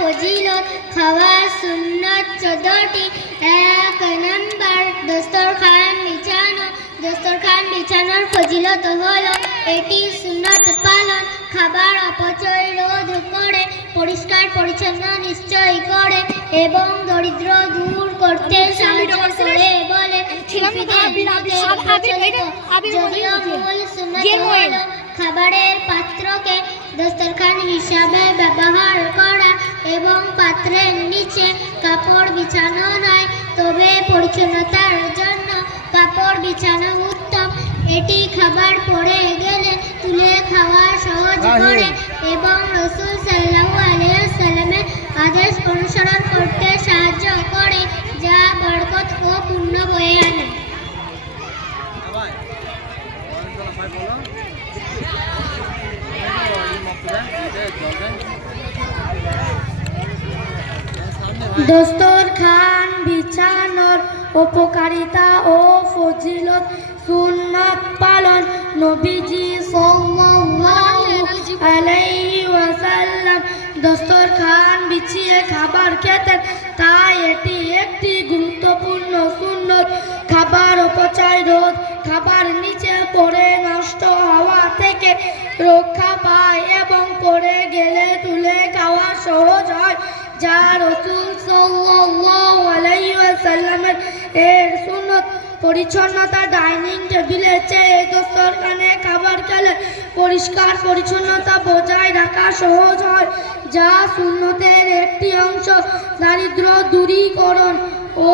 ফজিলত খাওয়ার সুন্নাত 14টি। 1 নম্বর দস্তরখান বিছানো। দস্তরখান বিছানোর ফজিলত হলো এটি সুন্নাত পালন, খাবার অপচয় রোধ করে, পরিষ্কার পরিচ্ছন্ন নিশ্চয় করে এবং দরিদ্র দূর করতে সাহায্য করে বলে যদিও মূল সুন্নাত হলো খাবারের পাত্রকে দস্তরখান হিসাবে ব্যবহার করা এবং পাত্রের নিচে কাপড় বিছানো নয়, তবে পরিচ্ছন্নতার জন্য কাপড় বিছানো উত্তম। এটি খাবার পড়ে গেলে তুলে খাওয়া সহজ করে এবং রাসূল সাল্লাল্লাহু আলাইহি ওয়াসাল্লামের আদেশ অনুসরণ করতে সাহায্য করে, যা বরকত ও পুণ্য বয়ে আনে। দস্তরখান বিছানোর উপকারিতা ও ফজিলত সুন্নাত পালন। নবীজি সাল্লাল্লাহু আলাইহি ওয়াসাল্লাম দস্তরখান বিছিয়ে খাবার খেতেন, তাই এটি একটি গুরুত্বপূর্ণ সুন্নত। খাবার অপচয় রোধ, খাবার নিচে পড়ে নষ্ট হওয়া থেকে রক্ষা পায় এবং পড়ে গেলে তুলে খাওয়া সহজ হয়, যা রাসূল সাল্লাল্লাহু আলাইহি ওয়াসাল্লামের সুন্নত। পরিচ্ছন্নতা ডাইনিং টেবিলের চেয়ে দস্তরখানে খাবার খেলে পরিষ্কার পরিচ্ছন্নতা বজায় রাখা সহজ হয়, যা সুন্নতের একটি অংশ। দারিদ্র দূরীকরণ ও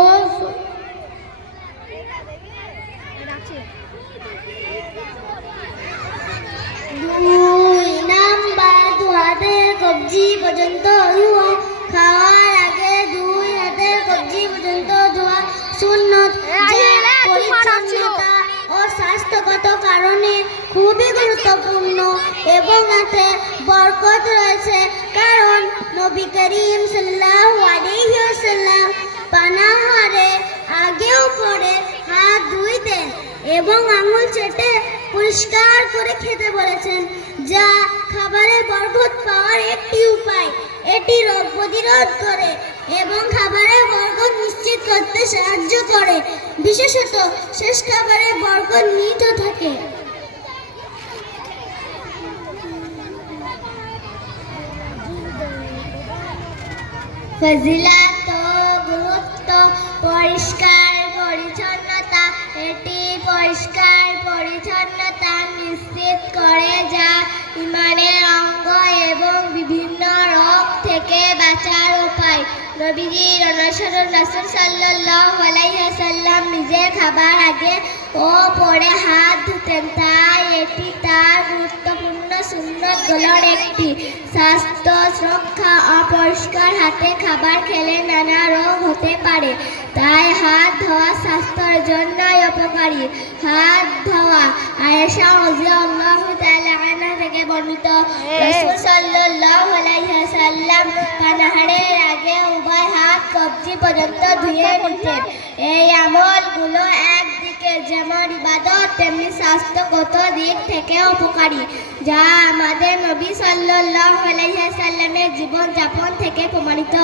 2 নাম্বার দু হাতের কবজি পর্যন্ত ধোয়া। খাওয়ার আগে 2 হাতের কবজি পর্যন্ত ধোয়া সুন্নত, যা পরিচ্ছন্নতা ও স্বাস্থ্যগত কারণে খুবই গুরুত্বপূর্ণ এবং এতে বরকত রয়েছে, কারণ নবী করিম সাল্লাল্লাহু আলাইহি ওয়াসাল্লাম পানাহারে আগেও পরে হাত ধুইতেন এবং আঙুল চেটে পরিষ্কার করে খেতে বলেছেন, যা খাবারের বরকত পাওয়ার একটি উপায়। এটি রোগ প্রতিরোধ করে এবং খাবারের বরকত নিশ্চিত করতে সাহায্য করে, বিশেষত শেষ খাবারের বরকত নিহিত থাকে। ফজিলত ও গুরুত্ব। পরিষ্কার পরিচ্ছন্নতা। এটি পরিষ্কার পরিচ্ছন্নতা নিশ্চিত করে, যা ইমানের অঙ্গ এবং বিভিন্ন রোগ থেকে বাঁচার উপায়। নবীজির অনুসরণ রাসূল সাল্লাল্লাহু আলাইহি ওয়াসাল্লাম নিজের খাবার আগে ও পরে হাত ধুতেন, তাই এটি তার গুরুত্বপূর্ণ সুন্নতগুলোর একটি। স্বাস্থ্য সুরক্ষা। অপরিষ্কার হাতে খাবার খেলে নানা রোগ হতে পারে, তাই হাত ধোয়া স্বাস্থ্যের জন্যই উপকারী। হাত ধোয়া। আয়েশা রাদিয়াল্লাহু তাআলা আনহা থেকে বর্ণিত, রাসূল সাল্লাল্লাহু আলাইহি ওয়াসাল্লাম পানাহারের আগে উভয় হাত কবজি পর্যন্ত ধুয়ে নিতেন। এই আমলগুলো একদিকে যেমন ইবাদত, তেমনি স্বাস্থ্যগত দিক থেকে উপকারী, যা আমাদের নবী সাল্লাল্লাহু আলাইহি ওয়াসাল্লামের জীবনযাপন থেকে প্রমাণিত।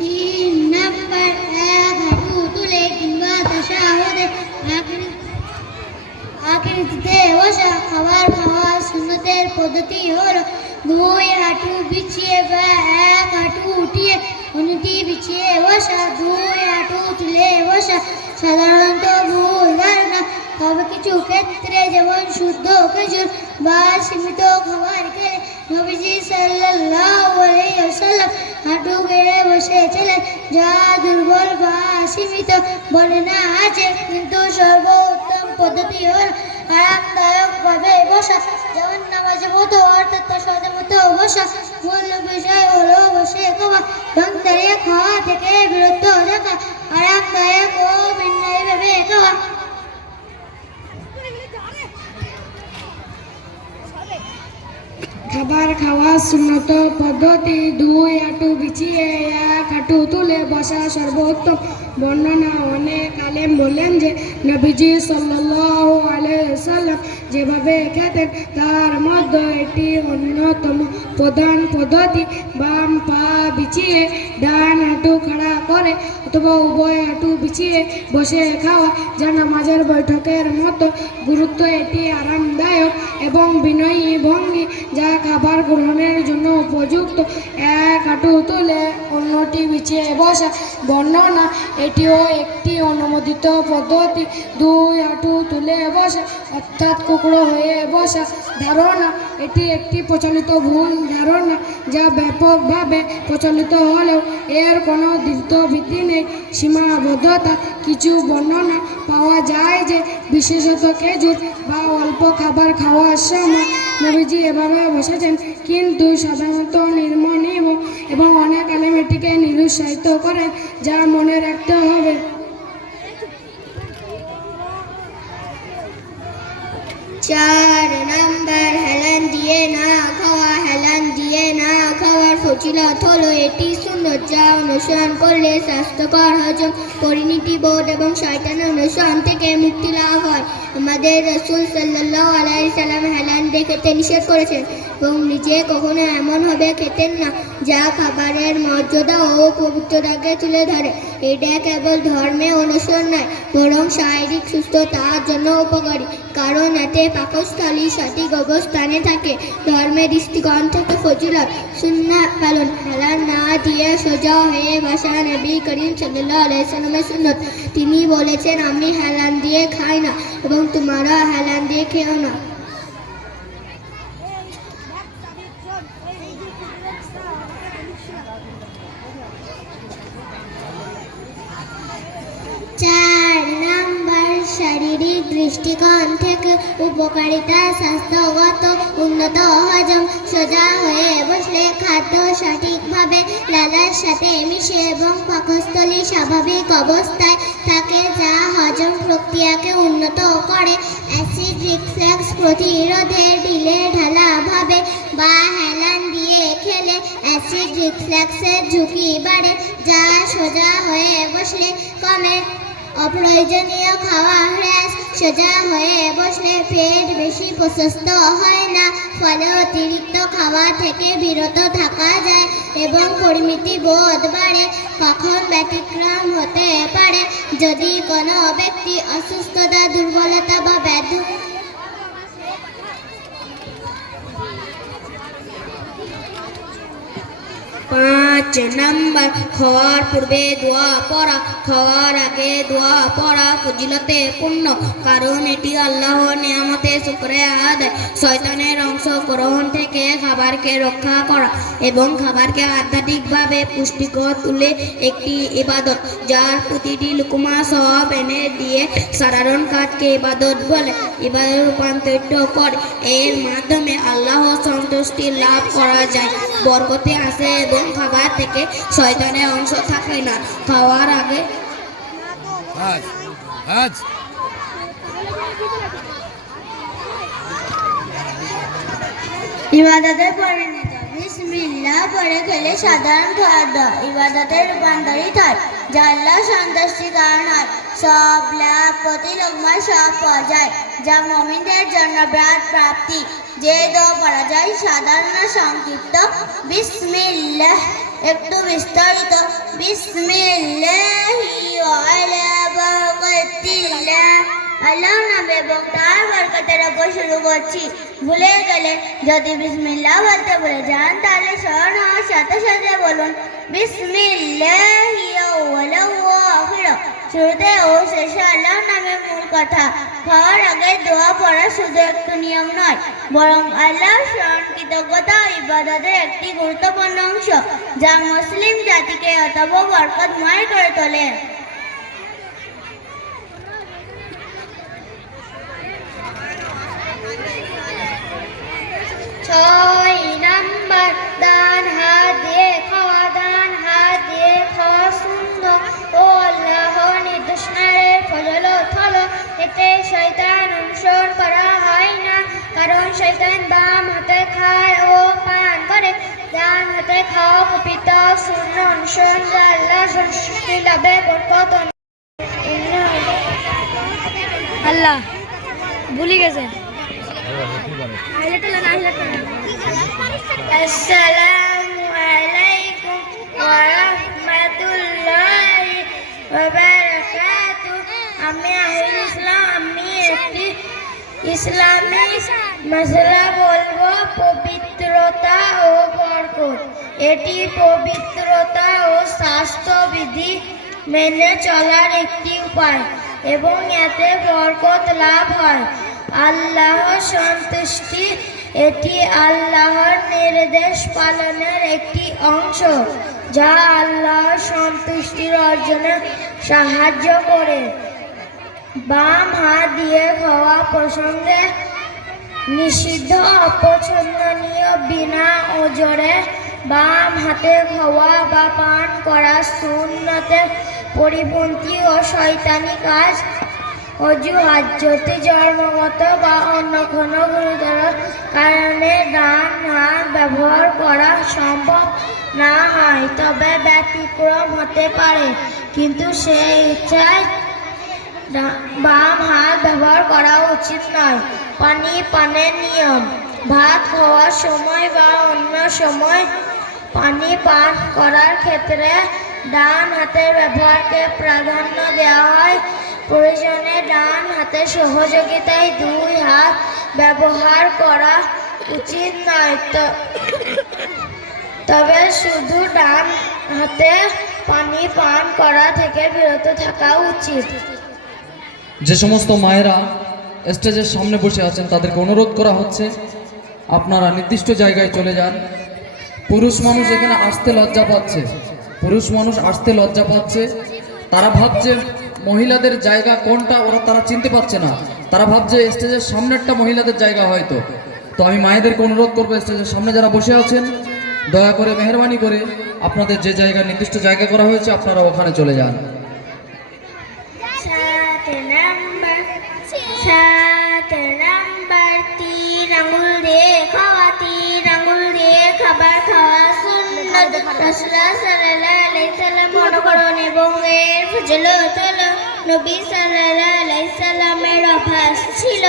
3 নাম্বার 1 হাঁটু তুলে কিংবা তাশাহুদে আখিরিতে বসা। খাওয়ার সুন্নতের পদ্ধতি হলো 2 হাঁটু বিছিয়ে বা 1 হাঁটু উঠিয়ে অন্যটি বিছিয়ে বসা। 2 হাঁটু তুলে বসা সাধারণত ভুল ধারণা, তবে কিছু ক্ষেত্রে যেমন শুদ্ধ খেজুর বা সীমিত খাবার খেলে নবীজি সাল্লাল্লাহু আলাইহি ওয়াসাল্লাম হাঁটু গেড়ে বসেছিলেন, যা দুর্বল বা সীমিত বর্ণনা আছে, কিন্তু সর্বোত্তম পদ্ধতি হল আরামদায়ক ভাবে বসা, যেমন নামাজের মতো অর্থাৎ তাশাহুদের মতো বসা। মূল বিষয় হলো বসে খাওয়া এবং দাঁড়িয়ে খাওয়া থেকে বিরত থাকা। আরামদায়ক ও ভিন্নভাবে খাওয়া। খাবার খাওয়ার সুন্নত পদ্ধতি 2 হাঁটু বিছিয়ে 1 হাঁটু তুলে বসা সর্বোত্তম। বর্ণনা অনেক আলেম বলেন যে নবীজি সাল্লাল্লাহু আলাইহি সাল্লাম যেভাবে খেতেন তার মধ্যে এটি অন্যতম প্রধান পদ্ধতি। বাম পা বিছিয়ে ডান হাঁটু খাড়া করে অথবা উভয় হাঁটু বিছিয়ে বসে খাওয়া, যা নামাজের বৈঠকের মতো গুরুত্ব। এটি আরামদায়ক এবং বিনয়ী ভঙ্গি যা খাবার গ্রহণের জন্য উপযুক্ত। এক হাঁটু তুলে অন্যটি বিছিয়ে বসা বর্ণনা এটিও একটি অনুমোদিত পদ্ধতি। দুই হাঁটু তুলে বসা অর্থাৎ কুকড়ো হয়ে বসা ধারণা এটি একটি প্রচলিত ভুল ধারণা যা ব্যাপকভাবে প্রচলিত হলেও এর কোনো দৃঢ় ভিত্তি নেই। সীমাবদ্ধতা কিছু বর্ণনা পাওয়া যায় যে বিশেষত খেজুর বা অল্প খাবার খাওয়ার সময় নবীজি এভাবে বসেছেন, কিন্তু সাধারণত নির্মনিম এবং অনেক আলেম এটিকে নিরুৎসাহিত করেন, যা মনে রাখতে হবে। 4 নাম্বার হেলান দিয়ে না খাওয়া। হেলান দিয়ে না খাওয়ার ফজিলত হলো এটি সুন্নত যা অনুসরণ করলে স্বাস্থ্যকর হজম, পরিণতি বোধ এবং শয়তানের অনুসরণ থেকে মুক্তি লাভ হয়। আমাদের রাসূল সাল্লাল্লাহু আলাইহি সাল্লাম হেলান দিয়ে খেতে নিষেধ করেছেন এবং নিজে কখনো এমনভাবে খেতেন না যা খাবারের মর্যাদা ও পবিত্রতাকে তুলে ধরে। এটা কেবল ধর্মে অনুসরণ নয়, বরং শারীরিক সুস্থতার জন্য উপকারী, কারণ এতে পাকস্থলী সঠিক অবস্থানে থাকে। ধর্মের দৃষ্টিকোণ থেকে ফজিলত সুন্নাত পালন। হেলান না দিয়ে সোজা হয়ে বসা নবী করিম সাল্লাল্লাহু আলাইহি সাল্লামের সুন্নত। তিনি বলেছেন, আমি হেলান দিয়ে খাই না এবং তোমরা হেলান দিয়ে খেও না। শারীরিক দৃষ্টিকোণ থেকে উপকারিতা স্বাস্থ্যগত উন্নত হজম। সোজা হয়ে বসলে খাদ্য সঠিকভাবে লালার সাথে মিশে এবং পাকস্থলী স্বাভাবিক অবস্থায় থাকে, যা হজম প্রক্রিয়াকে উন্নত করে। অ্যাসিড রিফ্লাক্স প্রতিরোধে ঢিলে ঢালাভাবে বা হেলান দিয়ে খেলে অ্যাসিড রিফ্লাক্সের ঝুঁকি বাড়ে, যা সোজা হয়ে বসলে কমে। অপ্রয়োজনীয় খাওয়া হ্রাস। সোজা হয়ে বসলে পেট বেশি প্রশস্ত হয় না, ফলে অতিরিক্ত খাওয়া থেকে বিরত থাকা যায় এবং পরিমিতি বোধ বাড়ে। কখন ব্যতিক্রম হতে পারে? যদি কোনো ব্যক্তি অসুস্থতা, দুর্বলতা বা ব্যাধি 5 নাম্বার খাওয়ার পূর্বে দোয়া পড়া। খাওয়ার আগে দোয়া পড়া ফজিলতে পূর্ণ, কারণ এটি আল্লাহর নিয়ামতের শুকরিয়া আদায়, শয়তানের অংশগ্রহণ থেকে খাবারকে রক্ষা করা এবং খাবারকে আধ্যাত্মিকভাবে পুষ্টিকর তুলে একটি ইবাদত, যার প্রতিটি লুকমা সওয়াব এনে দিয়ে সাধারণ কাজকে ইবাদত বলে ইবাদত রূপান্তরিত করে। এর মাধ্যমে আল্লাহর সন্তুষ্টি লাভ করা যায়, বরকতে আসে এবং খাবার থেকে শয়তানের অংশ থাকে না। খাওয়ার আগে ইবাদতের পরিণত। বিসমিল্লাহ পড়ে খেলে সাধারণ খাদ্য ইবাদতের রূপান্তরিত হয়, যা আল্লাহর সন্তুষ্টির কারণ হয়। সব লাভ, প্রতি লোকমা সব পাওয়া যায়, যা মুমিনদের জন্য ব্রাত প্রাপ্তি। যে দোয়া পড়া যায় সাধারণ সংক্ষিপ্ত। বিসমিল্লাহ একটু বিস্তারিত। বিসমিল্লাহি ওয়া আলা বারাকাতিল্লাহ, আল্লাহর নামে এবং তার বরকতের উপর শুরু করছি। ভুলে গেলে যদি বিসমিল্লাহ বলতে ভুলে যান তাহলে স্মরণ হওয়ার সাথে সাথে বলুন বিসমিল্লাহি আউওয়ালাহু ওয়া আখিরাহু। শুরুতে ও শেষে আল্লাহর নামে মূল কথা। খাওয়ার আগে দোয়া পড়া শুধু একটু নিয়ম নয়, বরং আল্লাহর স্মরণ, কৃতজ্ঞতা ও ইবাদতের একটি গুরুত্বপূর্ণ অংশ, যা মুসলিম জাতিকে অতঃ বরকতময় করে তোলে। 6 নাম্বার ডান হাত দিয়ে খাওয়া। ডান হাত দিয়ে খাওয়া সুন্নাহ ও আল্লাহর নির্দেশনার ফজিলত হলো এতে শয়তান অনুসরণ করা হয় না, কারণ শয়তান বাম হাতে খায় ও পান করে। ডান হাতে খাওয়া পবিত্র সুন্নাহ অনুসরণ, যা আল্লাহর সন্তুষ্টি লাভে বরকত আল্লাহ ভুলে গেছে। আসসালামু আলাইকুম ওয়া রাহমাতুল্লাহি ওয়া বারাকাতুহু। আমি আহিল ইসলাম। আমি একটি ইসলামী মাসলা বলবো, পবিত্রতা ও বরকত। এটি পবিত্রতা ও স্বাস্থ্যবিধি মেনে চলার একটি উপায় এবং এতে বরকত লাভ হয়। আল্লাহর সন্তুষ্টি, এটি আল্লাহর নির্দেশ পালনের একটি অংশ যা আল্লাহর সন্তুষ্টির অর্জনে সাহায্য করে। বাম হাত দিয়ে খাওয়া প্রসঙ্গে নিষিদ্ধ, অপছন্দনীয়। বিনা ওজরে বাম হাতে খাওয়া বা পান করা সুন্নতের পরিপন্থী ও শয়তানি কাজ। অজুহাত: যদি জন্মগত বা অন্য কোনো গুরুতর কারণে ডান হাত ব্যবহার করা সম্ভব না হয় তবে ব্যতিক্রম হতে পারে, কিন্তু সেই ইচ্ছায় বাম হাত ব্যবহার করা উচিত নয়। পানের নিয়ম: ভাত খাওয়ার সময় বা অন্য সময় পানি পান করার ক্ষেত্রে ডান হাতের ব্যবহারকে প্রাধান্য দেওয়া হয়। প্রয়োজনে ডান হাতের সহযোগিতায় দুই হাত ব্যবহার করা উচিত নয়, তবে শুধু ডান হাতে পানি পান করা থেকে বিরত থাকা উচিত। যে সমস্ত মায়েরা স্টেজের সামনে বসে আছেন তাদেরকে অনুরোধ করা হচ্ছে আপনারা নির্দিষ্ট জায়গায় চলে যান। পুরুষ মানুষ এখানে আসতে লজ্জা পাচ্ছে। তারা ভাবছে মহিলাদের জায়গা কোনটা তারা চিনতে পারছে না। তারা ভাবছে স্টেজের সামনেরটা মহিলাদের জায়গা হয়তো। তো আমি মায়েদেরকে অনুরোধ করবো, স্টেজের সামনে যারা বসে আছেন দয়া করে মেহরবানি করে আপনাদের যে জায়গা নির্দিষ্ট জায়গা করা হয়েছে আপনারা ওখানে চলে যান। 7 নাম্বার 3 আঙ্গুল দিয়ে খাওয়া। 3 আঙ্গুল দিয়ে খাবার খাওয়া সুন্নাত। রাসূলুল্লাহ সাল্লাল্লাহু আলাইহি সাল্লাম অনুকরণ এবং এর ফজিলত হলো নবী সাল্লাল্লাহু আলাইহি সাল্লামের অভ্যাস ছিল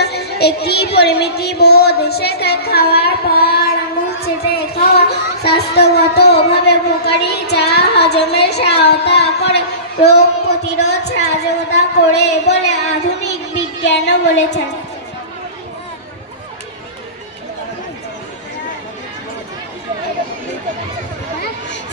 একটি পরিমিতি বোধ শেখায়। খাওয়ার পর আঙ্গুল চেটে খাওয়া স্বাস্থ্যগতভাবে উপকারী, যা হজমের সহায়তা করে, রোগ প্রতিরোধ সহযোগিতা করে বলে আধুনিক বিজ্ঞানও বলেছেন।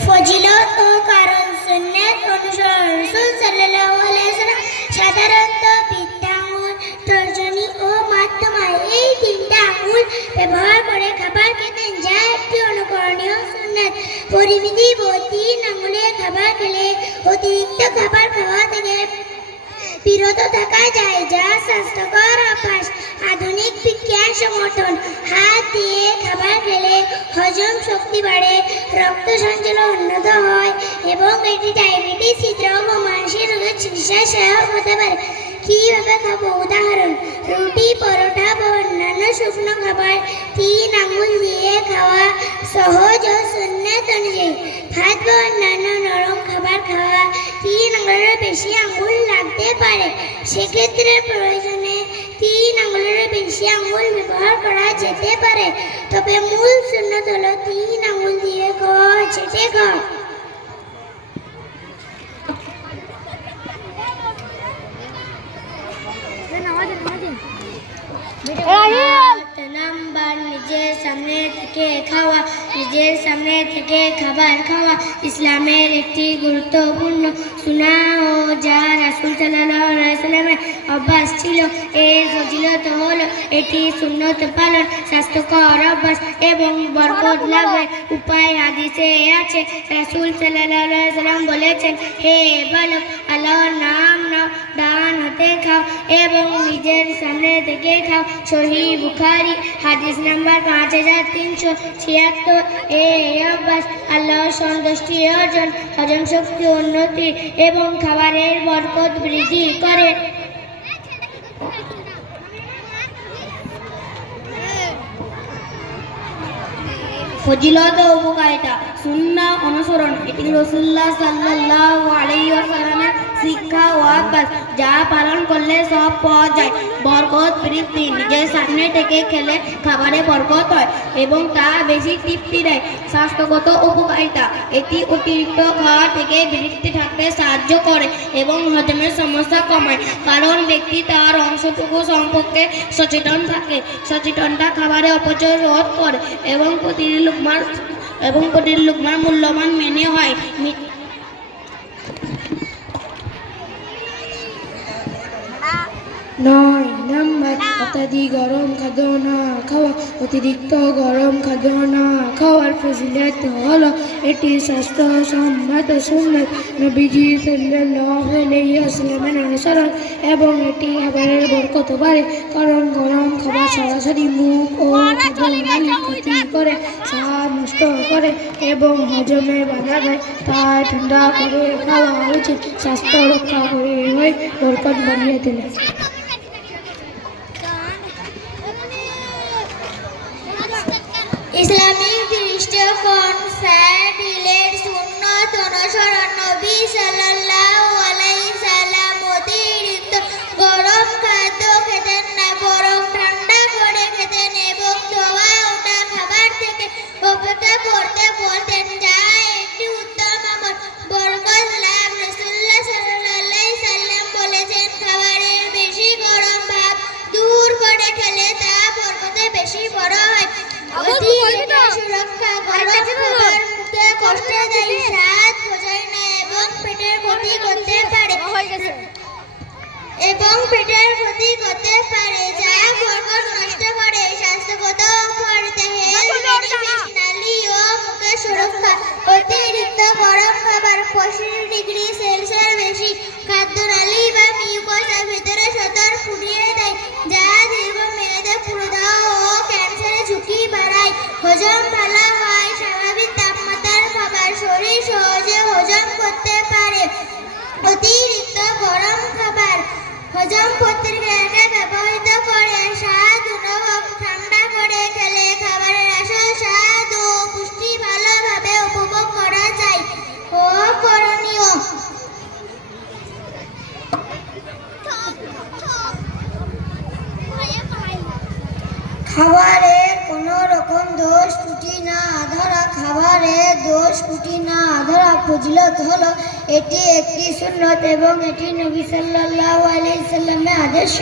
ফজিলত ও কারণ: সুন্নাত অনুসরণ। রাসূল সাল্লাল্লাহু আলাইহি ওয়াসাল্লাম সাধারণত বৃদ্ধা আঙ্গুল, তর্জনী ও মাধ্যমায় এই 3টা আঙ্গুল ব্যবহার করে খাবার খেতেন, যা একটি অনুকরণীয় সুন্নাত। পরিমিতি বোধ: 3 আঙ্গুলে খাবার খেলে অতিরিক্ত খাবার খাওয়া থেকে বিরত থাকা যায়, যা স্বাস্থ্যকর অভ্যাস। আধুনিক বিজ্ঞান সমর্থন: হাত দিয়ে খাবার খেলে হজম শক্তি বাড়ে, রক্ত সঞ্চালন উন্নত হয় এবং এটি ডায়াবেটিস, হৃদরোগ ও মানসিক রোগের চিকিৎসায় সহায়ক হতে পারে। কিভাবে খাবো? উদাহরণ: রুটি, পরোটা বা অন্যান্য শুকনো খাবার 3 আঙ্গুল দিয়ে খাওয়া সহজ ও সুন্নাত অনুযায়ী। ভাত বা অন্যান্য নরম খাবার খাওয়া 3 আঙ্গুলের বেশি আঙ্গুল লাগতে পারে, সেক্ষেত্রে প্রয়োজনে 3 আঙ্গুলের বেশি আঙ্গুল ব্যবহার করা যেতে পারে, তবে মূল সুন্নাত হলো 3 আঙ্গুল দিয়ে খাওয়া, চেটে খাওয়া। নাম্বার: নিজের সামনে থেকে খাওয়া। নিজের সামনে থেকে খাবার খাওয়া ইসলামের একটি গুরুত্বপূর্ণ সুন্নাহ ও যা রাসূল সাল্লাল্লাহু আলাইহি ওয়াসাল্লামের অভ্যাস ছিল। এর ফজিলত হলো এটি সুন্নত পালন, স্বাস্থ্যকর অভ্যাস এবং বরকত লাভের উপায়। হাদিসে আছে, রাসূল সাল্লাল্লাহু আলাইহি ওয়াসাল্লাম বলেছেন, হে বালক, আল্লাহর নাম নাও, ডান হাতে খাও এবং নিজের সামনে থেকে খাও। সহিহ বুখারী হাদিস নাম্বার 5376। এই অভ্যাস আল্লাহর সন্তুষ্টি অর্জন, হজম শক্তি উন্নতি এবং খাবারের বরকত বৃদ্ধি করে। ফজিলত ও উপকারিতা: সুন্নাহ অনুসরণ। এটি রাসূলুল্লাহ সাল্লাল্লাহু আলাইহি ওয়াসাল্লামের শিক্ষা ও অভ্যাস, যা পালন করলে সব পাওয়া যায়। বরকত বৃদ্ধি, নিজের সামনে থেকে খেলে খাবারে বরকত হয় এবং তা বেশি তৃপ্তি দেয়। স্বাস্থ্যগত উপকারিতা, এটি অতিরিক্ত খাওয়া থেকে বিরত থাকতে সাহায্য করে এবং হজমের সমস্যা কমায়, কারণ ব্যক্তি তার অংশটুকু সম্পর্কে সচেতন থাকে। সচেতনতা খাবারে অপচয় রোধ করে এবং প্রতিটি লুকমার মূল্যবান মেনে হয়। 9 নম্বর, অত্যাধিক গরম খাদ্য না খাওয়া। অতিরিক্ত গরম খাদ্য না খাওয়ার ফজিলত হলো এটি স্বাস্থ্যসম্মত সুন্নাত, নবীজি সাল্লাল্লাহু আলাইহি ওয়াসাল্লামের অনুসরণ, এবং এটি খাবারের বরকত বাড়ে, কারণ গরম খাবার সরাসরি মুখ ও খাদ্যনালী ক্ষতি করে, স্বাদ নষ্ট করে এবং হজমে বাধা দেয়। তাই ঠান্ডা করে খাওয়া উচিত, স্বাস্থ্য রক্ষা করে হয়, বরকত বাড়িয়ে তোলে। ইসলামিক দৃষ্টিকোণ, ফ্যাট রিলেট সুন্নাত অনুসরণ। নবী সাল্লাল্লাহু আলাইহি সাল্লাম অতিরিক্ত গরম খাদ্য খেতেন না, বরং ঠান্ডা করে খেতেন এবং ধোয়া ওঠা খাবার থেকে অপেক্ষা করতে বলতেন, যা একটি উত্তম আমল, বরকত লাভ। রাসূলুল্লাহ সাল্লাল্লাহু আলাইহি সাল্লাম বলেছেন, খাবারের বেশি গরম ভাব দূর করে খেলে তা বরকতে বেশি বড় হয়। সুরক্ষা, গরম খাবার মুখে কষ্ট দেয়, স্বাদ বোঝায় না এবং পেটের ক্ষতি করতে পারে, যা বরকত নষ্ট করে। স্বাস্থ্যগত উপকারিতা, হেলথ নালী ও মুখের সুরক্ষা। অতিরিক্ত গরম খাবার 85°C বেশি খাদ্যনালী বা মিউকাসের ভিতরে সতর ফুটিয়ে দেয়, যা দীর্ঘমেয়াদে ক্ষুধা ও ক্যান্সারের ঝুঁকি বাড়ায়। হজম ভালো হয়, স্বাভাবিক তাপমাত্রার খাবার শরীর সহজে হজম করতে পারে। অতিরিক্ত গরম খাবার হজম প্রক্রিয়াকে ব্যবহৃত করে, স্বাদ অনুভব ঠান্ডা করে খেলে খাবারের আসল স্বাদ ও পুষ্টি ভালোভাবে উপভোগ করা যায়। ও করণীয়, খাবারের কোনো রকম দোষ ত্রুটি না ধরা। খাবারের দোষ ত্রুটি না ধরা ফজিলত হলো এটি একটি সুন্নত এবং এটি নবী সাল্লাল্লাহু আলাইহি সাল্লামের আদর্শ।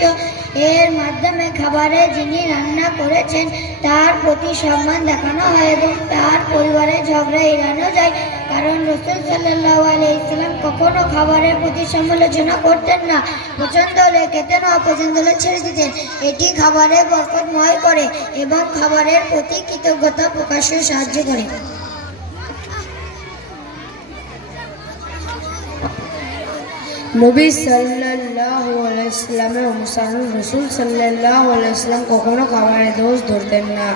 এর মাধ্যমে খাবারে যিনি রান্না করেছেন তার প্রতি সম্মান দেখানো হয় এবং তার পরিবারের ঝগড়া এড়ানো যায়, কারণ রাসূল সাল্লাল্লাহু আলাইহি সাল্লাম কখনো খাবারের প্রতি সমালোচনা করতেন না। পছন্দ হলে খেতেন, অপছন্দ হলে ছেড়ে দিতেন। এটি খাবারের বরকতময় করে এবং খাবারের প্রতি কৃতজ্ঞতা প্রকাশে সাহায্য করে। নবী সাল্লাল্লাহু আলাইহি ওয়াসাল্লামের অনুসরণ। রাসূল সাল্লাল্লাহু আলাইহি ওয়াসাল্লাম কখনো খাবারের দোষ ধরতেন না।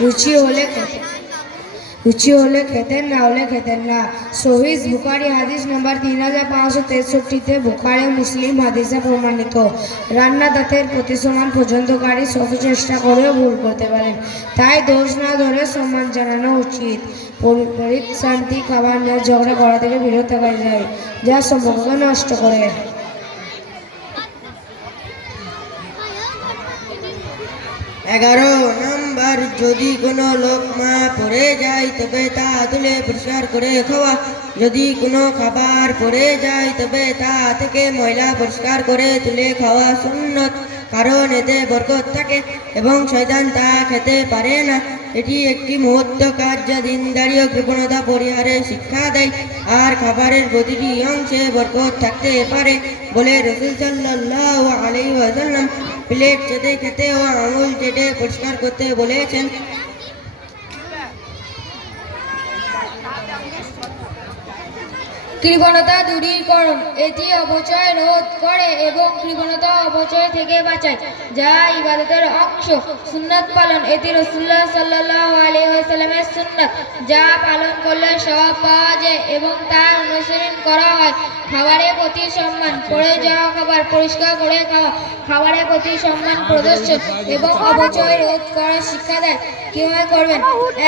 রুচি হলে খেতেন, না হলে খেতেন না। সহিহ বুখারী হাদিস নাম্বার 3563-তে, বুখারী মুসলিম হাদিসে প্রমাণিত। রান্নাদাতের প্রতি সম্মান পর্যন্তকারী শত চেষ্টা করেও ভুল করতে পারেন, তাই দোষ না ধরে সম্মান জানানো উচিত। পারিবারিক শান্তি, খাবার নিয়ে ঝগড়া করা থেকে বিরত থাকা যায়, যা সম্পর্ককে নষ্ট করে। 11 নম্বর, যদি কোনো লোকমা পড়ে যায় তবে তা তুলে পরিষ্কার করে খাওয়া। যদি কোনো খাবার পড়ে যায় তবে তা থেকে ময়লা পরিষ্কার করে তুলে খাওয়া সুন্নত, কারণ এতে বরকত থাকে এবং শয়তান তা খেতে পারে না। এটি একটি মহৎ কাজ যা দিনদারি ও কৃপণতা পরিহারে শিক্ষা দেয়, আর খাবারের প্রতিটি অংশে বরকত থাকতে পারে বলে রাসূল সাল্লাল্লাহু আলাইহি ওয়াসাল্লাম প্লেট চেটে খেতে ও আঙুল চেটে পরিষ্কার করতে বলেছেন। কৃপণতা দূরীকরণ, এটি অপচয় রোধ করে এবং কৃপণতা অপচয় থেকে বাঁচায়, যা ইবাদতের অংশ। সুন্নাত পালন, এটি রাসূলুল্লাহ সাল্লাল্লাহু আলাইহি ওয়াসাল্লামের সুন্নাত, যা পালন করলে সওয়াব পাওয়া যায় এবং তার অনুসরণ করা হয়। খাবারের প্রতি সম্মান, পড়ে যাওয়া খাবার পরিষ্কার করে খাওয়া খাবারের প্রতি সম্মান প্রদর্শন এবং অপচয় রোধ করার শিক্ষা দেয়। কিভাবে করবেন?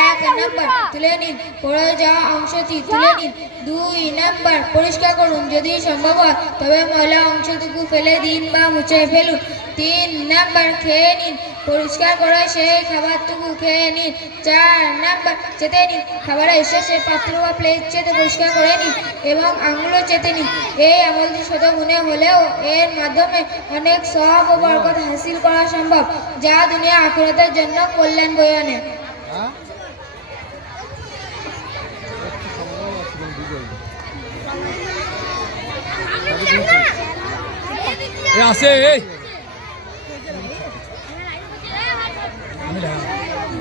1 নাম্বার, তুলে নিন পড়ে যাওয়া অংশটি তুলে নিন। 2 নাম্বার, পরিষ্কার করুন, যদি সম্ভব হয় তবে ময়লা অংশটুকু ফেলে দিন বা মুছে ফেলুন। 3 নাম্বার, খেয়ে নিন, পরিষ্কার করে সেই খাবারটুকু খেয়ে নিন। 4 নাম্বার, চেটে নিন, খাবারের শেষে পাত্র বা প্লেট চেটে পরিষ্কার করে নিন এবং আঙুলও চেটে নিন। এই আমলটি ছোট মনে হলেও এর মাধ্যমে অনেক সওয়াব ও বরকত হাসিল করা সম্ভব, যা দুনিয়া আখিরাতের জন্য কল্যাণ বয়ে আনে।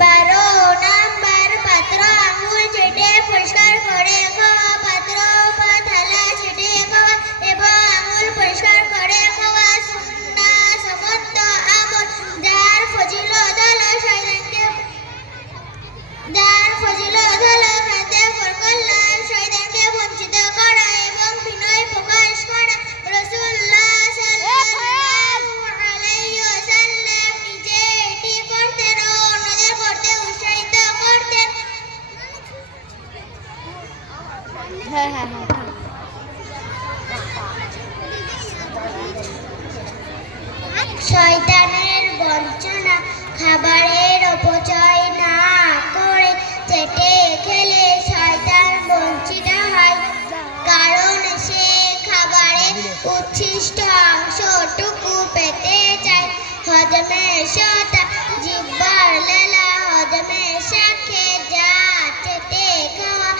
বারো নাম্বার, পাত্র আঙুল চেটে পরিষ্কার করে খাওয়া, পাত্র বা থালা চেটে খাওয়া এবং আঙুল পরিষ্কার করে খাওয়া সুন্নাহ সমস্ত আমল, যার ফজিলত হলো হাতে কল্যাণ, শয়তানকে বঞ্চিত করা এবং বিনয় প্রকাশ করা। রাসূলুল্লাহ সাল্লাল্লাহু আলাইহি ওয়াসাল্লাম নিজে এটি করতেন ও অন্যদের করতে উৎসাহিত করতেন। শয়তানের বঞ্চনা, খাবারের অপচয় না করে চেটে খেলে শয়তান বঞ্চিত হয়, কারণ সে খাবারের উচ্ছিষ্ট অংশটুকু পেতে চায়। হজমের সতা, জিহ্বার লালা হজমের সাথে যা চেটে খাওয়া,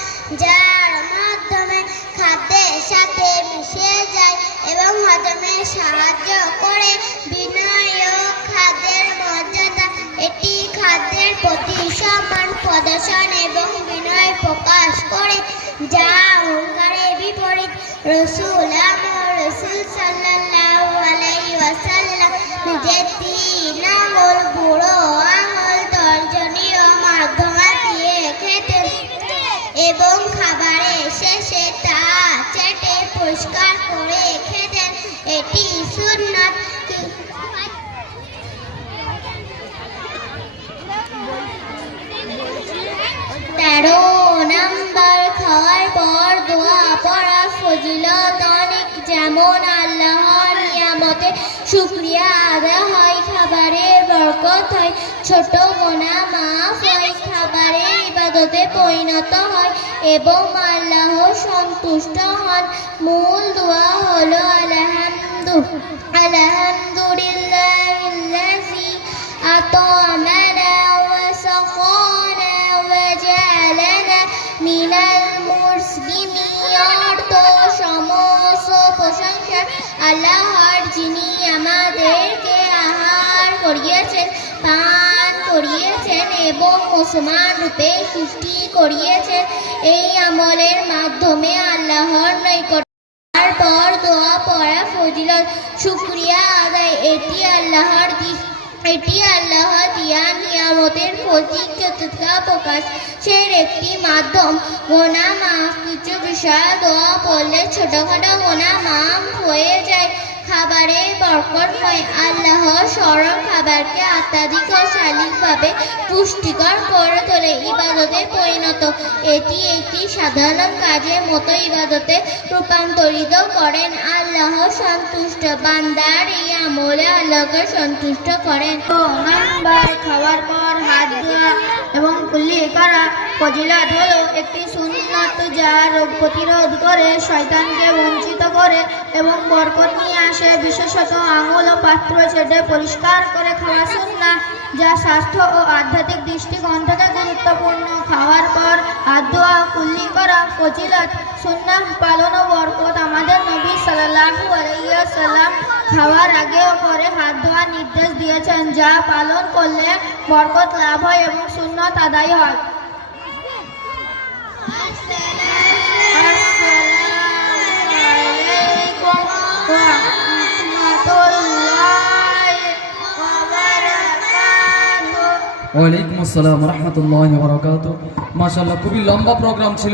যার মাধ্যমে খাদ্যের সাথে মিশে যায় এবং হজমে সাহায্য করে। বিনয় ও খাদ্যের মর্যাদা, এটি খাদ্যের প্রতি সম্মান প্রদর্শন এবং বিনয় প্রকাশ করে, যা অহংকারের বিপরীত। রাসূল সাল্লাল্লাহু আলাইহি ওয়াসাল্লাম নিজের 3 আঙুল, বুড়ো আঙুল, তর্জনী ও মধ্যমা দিয়ে খেতেন এবং খাবারের শেষে তা চেটে পরিষ্কার করে খেতেন, এটি সুন্নাত। 13 নাম্বার, খাওয়ার পর দোয়া পড়া ফজিলত অনেক, যেমন আল্লাহর নিয়ামতে শুকরিয়া আদায় হয়, খাবারের বরকত হয়, ছোট গুনাহ মাফ হয়, খাবারের ইবাদতে পরিণত হয় এবং আল্লাহ সন্তুষ্ট হন। মূল দোয়া হলো আলহামদুলিল্লাহিল্লাযী আত'আমানা ওয়া সাকানা ওয়া জা'আলানা মিনাল মুসলিমিন। অর্থ, সমস্ত প্রশংসা আল্লাহর, যিনি আমাদেরকে আহার করিয়েছেন, পান করিয়েছেন এবং মুসলমান রূপে সৃষ্টি করিয়েছেন। এই আমলের মাধ্যমে আল্লাহর নৈকট্য। তারপর দোয়া পড়া ফজিলত, শুকরিয়া আদায়, এটি আল্লাহ দিয়া নিয়ামতের প্রতি কৃতজ্ঞতা প্রকাশের একটি মাধ্যম। গুনাহ মাফ, কিছু বিষয়ে দোয়া পড়লে ছোটখাটো গুনাহ মাফ হয়ে যায়, খাবারে বরকত হয়, আল্লাহর স্মরণ খাবারকে অত্যাধিক ও শালীনভাবে পুষ্টিকর করে তোলে, ইবাদতে পরিণত। এটি একটি সাধারণ কাজের মতো ইবাদতে রূপান্তরিত করেন। আল্লাহ সন্তুষ্ট, বান্দার এই আমলে আল্লাহকে সন্তুষ্ট করেন। নাম্বার, খাওয়ার পর হাত ধোয়া এবং কুল্লি করা ফজিলত হলো একটি সুন্নাত, যা রোগ প্রতিরোধ করে, শয়তানকে বঞ্চিত করে এবং বরকত নিয়ে আসে। বিশেষত আঙুল ও পাত্র চেটে পরিষ্কার করে খাওয়া সুন্নাহ, যা স্বাস্থ্য ও আধ্যাত্মিক দৃষ্টিকোণ থেকে গুরুত্বপূর্ণ। খাওয়ার পর হাত ধোয়া, কুল্লি করা ফজিলত, সুন্নাহ পালন ও বরকত। আমাদের নবী সাল্লাল্লাহু আলাইহি ওয়াসাল্লাম খাওয়ার আগে ও পরে হাত ধোয়ার নির্দেশ দিয়েছেন, যা পালন করলে বরকত লাভ হয় এবং সুন্নাত আদায় হয়। ওয়ালাইকুম আসসালাম ওয়া রাহমাতুল্লাহি ওয়া বারাকাতুহু। মাশাআল্লাহ, খুবই লম্বা প্রোগ্রাম ছিল।